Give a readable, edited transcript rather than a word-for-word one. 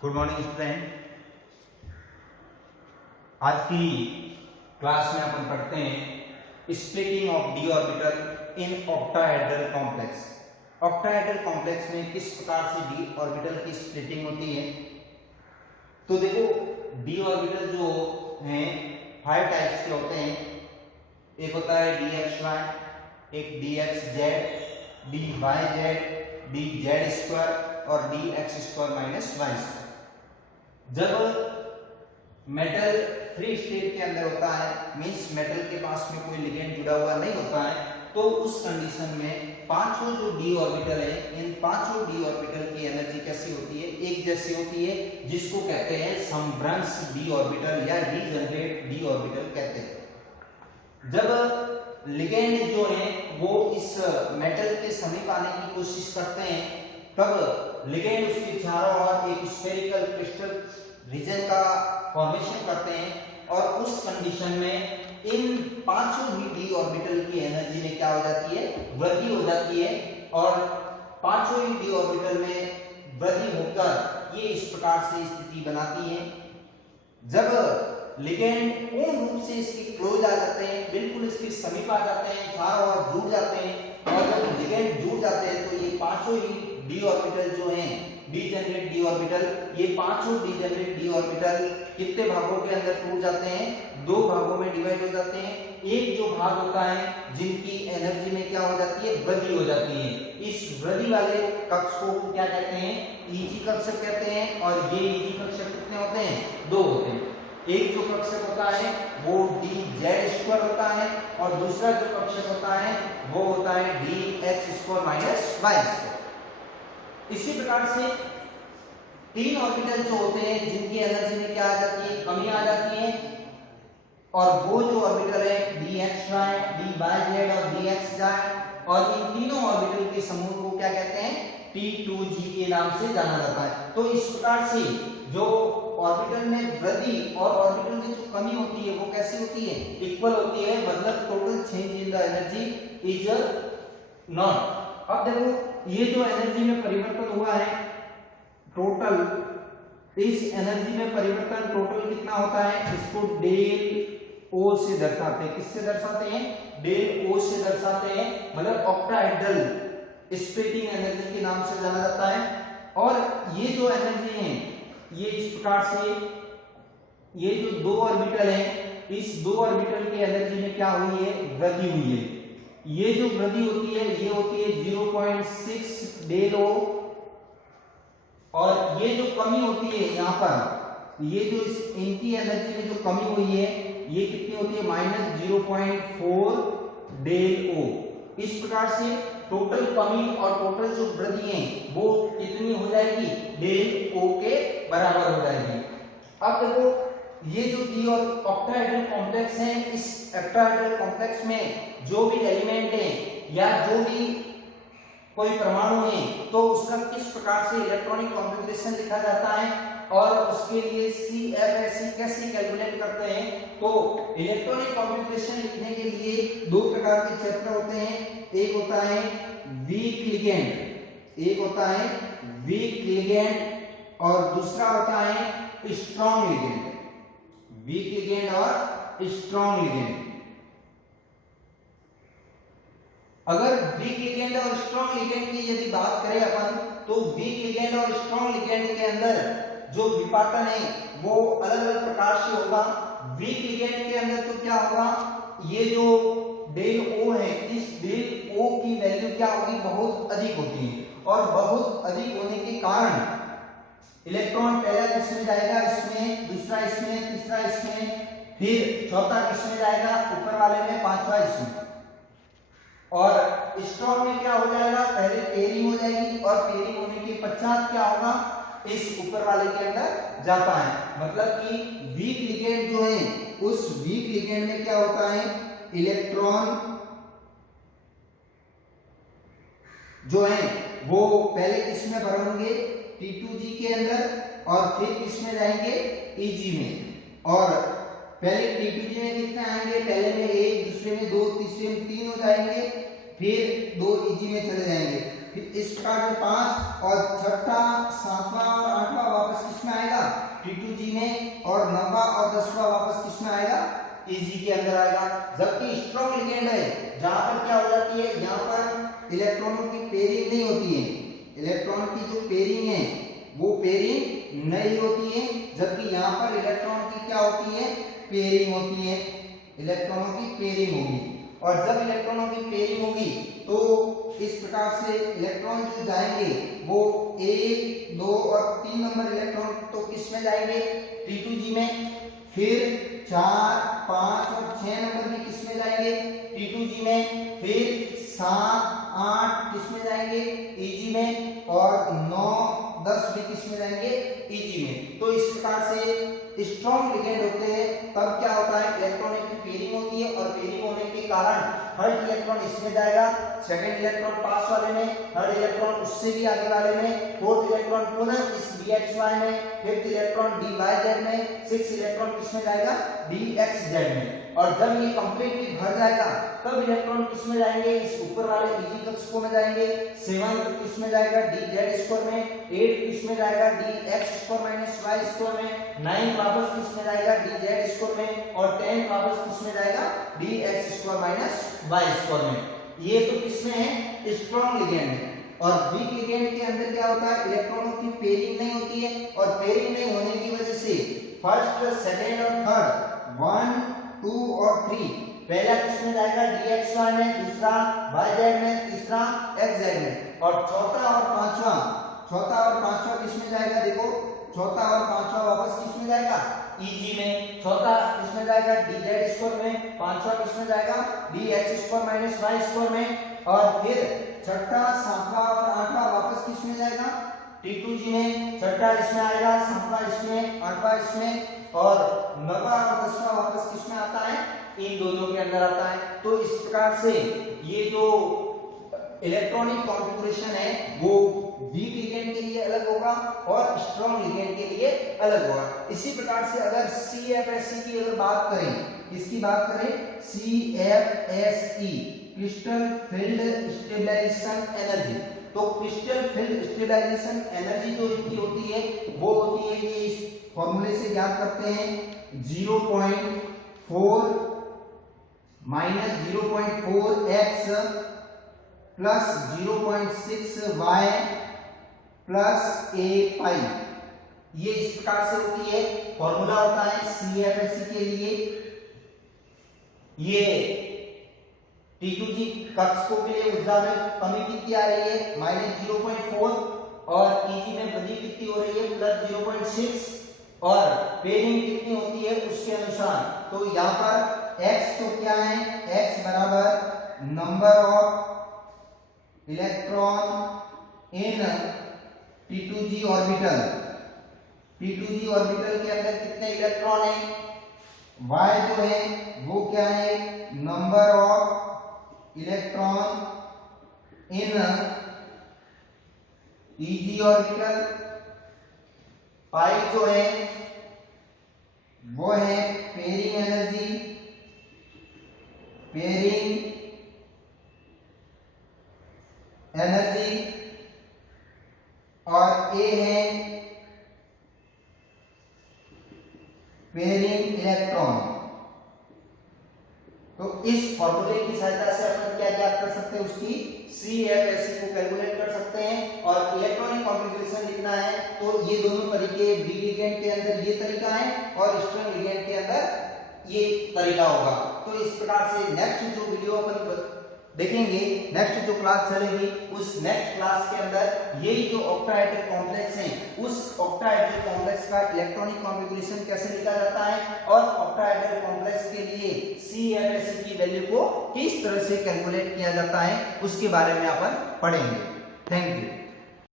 Good morning student. आज की class में अपन पढ़ते हैं splitting of D orbital in octahedral complex. Octahedral complex में किस प्रकार से डी ऑर्बिटल की स्प्लिटिंग होती है। तो देखो, डी ऑर्बिटल जो हैं 5 टाइप्स के होते हैं। एक होता है डी एक्स वाई, एक d x z, d y z, d z square और d x square minus y square. जब मेटल फ्री स्टेट के अंदर होता है, मींस मेटल के पास में कोई लिगेंड जुड़ा हुआ नहीं होता है, तो उस कंडीशन में पांचों जो डी ऑर्बिटल है, इन पांचों डी ऑर्बिटल की एनर्जी कैसी होती है, एक जैसी होती है, जिसको कहते हैं समब्रंश डी ऑर्बिटल या रीजनरेट डी ऑर्बिटल कहते हैं। जब लिगेंड जो है वो इस मेटल के समीप आने की कोशिश करते हैं, तब लिगेंड उसके चारों ओर एक स्फेरिकल क्रिस्टल रीजन का फॉर्मेशन करते हैं और उस कंडीशन में इन पांचों ही डी ऑर्बिटल की एनर्जी में क्या हो जाती है, वृद्धि हो जाती है। और पांचों ही डी ऑर्बिटल में वृद्धि होकर ये इस प्रकार से स्थिति बनाती है। जब लिगेंड पूर्ण रूप से इसके क्लोज आ जाते हैं, बिल्कुल इसके समीप आ जाते हैं, चारों ओर जुड़ जाते हैं, और जब लिगेंड जुड़ जाते हैं तो ये पांचों ही डी ऑर्बिटल जो हैं, डीजेनरेट डी ऑर्बिटल, ये पांचों डीजेनरेट डी ऑर्बिटल कितने भागों के अंदर टूट जाते हैं, 2 भागों में डिवाइड हो जाते हैं। एक जो भाग होता है जिनकी एनर्जी में क्या हो जाती है, वृद्धि हो जाती है। इस वृद्धि वाले कक्ष को क्या कहते हैं, ईजी कक्षक कहते हैं। और ये ईजी कक्षक कितने होते हैं, 2 होते हैं। एक जो कक्षक होता है वो डी जेड स्क्वायर होता है और दूसरा जो कक्षक होता है वो होता है d x square minus y square. इसी प्रकार से 3 ऑर्बिटल जो होते हैं जिनकी एनर्जी में क्या आ जाती है, कमी आ जाती है, और वो जो ऑर्बिटल है d x y, d y z और डी एक्स जेड, और इन तीनों ऑर्बिटल के समूह को क्या कहते हैं, T2G के नाम से जाना जाता है। तो इस प्रकार से जो ऑर्बिटल में वृद्धि और ऑर्बिटल में जो कमी होती है वो कैसी होती है, इक्वल होती है, मतलब total change in the energy is not. अब देखो, ये जो एनर्जी में परिवर्तन हुआ है, टोटल इस एनर्जी में परिवर्तन टोटल कितना होता है, इसको डेल ओ से दर्शाते हैं। किससे दर्शाते हैं, डेल ओ से दर्शाते हैं, मतलब ऑक्टाहेड्रल स्प्लिटिंग एनर्जी के नाम से जाना जाता है। और ये जो एनर्जी है ये इस प्रकार से, ये जो 2 ऑर्बिटल हैं, इस 2 ऑर्बिटल की एनर्जी में क्या हुई है, वृद्धि हुई है। ये जो वृद्धि होती है ये होती है 0.6 डेल ओ, और ये जो कमी होती है यहाँ पर, ये जो इनकी एनर्जी में जो कमी हुई है ये कितनी होती है, -0.4 डेल ओ। इस प्रकार से टोटल कमी और टोटल जो वृद्धि है वो कितनी हो जाएगी, डेल ओ के बराबर हो जाएगी। अब देखो, ये जो डी और ऑक्टाहेड्रल कॉम्प्लेक्स है, इस ऑक्टाहेड्रल कॉम्प्लेक्स में जो भी एलिमेंट है या जो भी कोई परमाणु है, तो उसका किस प्रकार से इलेक्ट्रॉनिक कॉन्फ़िगरेशन लिखा जाता है और उसके लिए CFSE कैसे कैलकुलेट करते हैं। तो इलेक्ट्रॉनिक कॉन्फ़िगरेशन लिखने के लिए 2 प्रकार के चैप्टर होते हैं। एक होता है वीक लिगेंड, एक होता है वीक लिगेंड और दूसरा होता है स्ट्रॉन्ग लिगेंड। वीक लिगेंड और स्ट्रॉन्ग लिगेंड। अगर वीक लिगेंड और स्ट्रॉन्ग लिगेंड की यदि बात करें अपन, तो वीक लिगेंड और स्ट्रॉन्ग लिगेंड के अंदर जो विपाटन है वो अलग अलग प्रकार से होगा। वीक लिगेंड के अंदर तो क्या होगा, ये जो डेल ओ है, इस डेल ओ की वैल्यू क्या होगी, बहुत अधिक होती है, और बहुत अधिक होने के कारण इलेक्ट्रॉन पहला किसमें जाएगा, इसमें, दूसरा इसमें, तीसरा इसमें, फिर चौथा किसमें जाएगा, ऊपर वाले में, पांचवा इसमें। और स्ट्रॉन्ग में क्या हो जाएगा, पहले पेयरिंग हो जाएगी और पेयरिंग होने के पश्चात क्या होगा, इस ऊपर वाले के अंदर जाता है। मतलब कि वीक लिगेंड जो है, उस वीक लिगेंड में क्या होता है, इलेक्ट्रॉन जो है वो पहले किसमें भरेंगे, T2G के अंदर, और फिर किसमें जाएंगे, EG में। और पहले T2G में कितने आएंगे, पहले में 1, दूसरे में 2, तीसरे में 3 हो जाएंगे, फिर 2 EG में चले जाएंगे, फिर इस प्रकार से 5 और छठा, 7वां और 8वां वापस किसमें T2G में और 9वां और 10वां वापस किसमें आएगा, Eg के अंदर आएगा। जबकि स्ट्रॉन्ग लिगेंड है जहां पर क्या हो जाती है, यहाँ पर इलेक्ट्रॉनों की पेयरिंग नहीं होती है, इलेक्ट्रॉन की जो पेयरिंग है वो पेयरिंग नहीं होती है, जबकि यहाँ पर इलेक्ट्रॉन की क्या होती है, पेयरिंग होती है, इलेक्ट्रॉनों की पेयरिंग होगी। और जब इलेक्ट्रॉनों की पेयरिंग होगी तो इस प्रकार से इलेक्ट्रॉन जो जाएंगे वो 1, 2 और 3 नंबर इलेक्ट्रॉन तो किसमें जाएंगे, T2G में, फिर 4, 5 और 6 नंबर भी किसमें जाएंगे, T2G में, फिर 7, 8 किसमें जाएंगे, Eg में, और 9, 10 भी किसमें जाएंगे, Eg में। तो इस प्रकार से स्ट्रॉन्ग लिगेंड होते हैं तब क्या होता है, इलेक्ट्रॉनों की पेयरिंग होती है और पेयरिंग होने के कारण थर्ड इलेक्ट्रॉन इसमें जाएगा, सेकंड इलेक्ट्रॉन पास वाले में, थर्ड इलेक्ट्रॉन उससे भी आगे वाले में, फोर्थ इलेक्ट्रॉन पुनः इस dxy में, फिफ्थ इलेक्ट्रॉन dyz में, सिक्स्थ इलेक्ट्रॉन किसमें जाएगा, dxz में। और जब ये कंप्लीटली भर जाएगा तब इलेक्ट्रॉन किसमें जाएंगे, इस ऊपर वाले Eg कक्षकों में जाएंगे, 7 किसमें जाएगा, dz स्क्वायर में, 8 किसमें जाएगा, dx square minus y square में, 9 वापस किसमें जाएगा, dz स्क्वायर में, और 10 वापस किसमें जाएगा, dx square minus y square में। ये तो किसमें है, स्ट्रॉन्ग लिगेंड है। और वीक लिगेंड के अंदर क्या होता है, इलेक्ट्रॉनों की पेयरिंग नहीं होती है, और पेयरिंग नहीं होने की वजह से फर्स्ट, सेकंड और थर्ड 1, 2 और 3 पहला किसमें जाएगा, dxy में, दूसरा yz में, तीसरा xz में, और चौथा और पांचवा किसमें जाएगा, देखो चौथा और पांचवा वापस किसमें जाएगा, Eg में, चौथा किसमें जाएगा, dz स्क्वायर में, पांचवा किसमें जाएगा, dx square minus y square में, और फिर छठा, सातवां और आठवां वापस किसमें जाएगा, T2G में, छठा इसमें आएगा, सातवां इसमें, आठवां इसमें, और 9वां और 10वां वापस किसमें आता है, इन दोनों के अंदर आता है। तो इस प्रकार से ये जो इलेक्ट्रॉनिक कॉन्फ़िगरेशन है वो वीक लिगेंड के लिए अलग होगा और स्ट्रॉन्ग लिगेंड के लिए अलग होगा। इसी प्रकार से अगर CFSE की अगर बात करें, इसकी बात करें CFSE, crystal field stabilisation energy, तो क्रिस्टल फील्ड स्टेबलाइजेशन एनर्जी जो इनकी होती है वो होती है, ये इस फॉर्मूले से ज्ञात करते हैं, 0.4 minus 0.4x plus 0.6y plus a पाई, ये इस प्रकार से होती है, फॉर्मूला होता है CFSE के लिए। ये T2G कक्षकों के लिए ऊर्जा में कमी कितनी आ रही है, माइनस 0.4, और Eg में वृद्धि कितनी हो रही है, प्लस 0.6, और पेयरिंग कितनी होती है उसके अनुसार। तो यहाँ पर x तो क्या है, x बराबर number of electron in T2G orbital, T2G orbital के अंदर कितने इलेक्ट्रॉन हैं, y जो है वो क्या है, number of electron in Eg orbital, pi जो है वो है पेयरिंग एनर्जी, और a है पेयरिंग इलेक्ट्रॉन। तो इस फॉर्मूले की सहायता से अपन क्या क्या कर सकते हैं, उसकी CFSE को कैलकुलेट कर सकते हैं। और इलेक्ट्रॉनिक कॉन्फ़िगरेशन लिखना है तो ये दोनों तरीके, वीक लिगेंड के अंदर ये तरीका है और स्ट्रॉन्ग लिगेंड के अंदर ये तरीका होगा। तो इस प्रकार से नेक्स्ट जो वीडियो अपन देखेंगे, नेक्स्ट जो क्लास चलेगी उस नेक्स्ट क्लास के अंदर यही जो ऑक्टाहेड्रल कॉम्प्लेक्स है उस ऑक्टाहेड्रल कॉम्प्लेक्स का इलेक्ट्रॉनिक कॉन्फ़िगरेशन कैसे लिखा जाता है और ऑक्टाहेड्रल कॉम्प्लेक्स के लिए CFSE की वैल्यू को किस तरह से कैलकुलेट किया जाता है उसके बारे में अपन पढ़ेंगे। Thank you.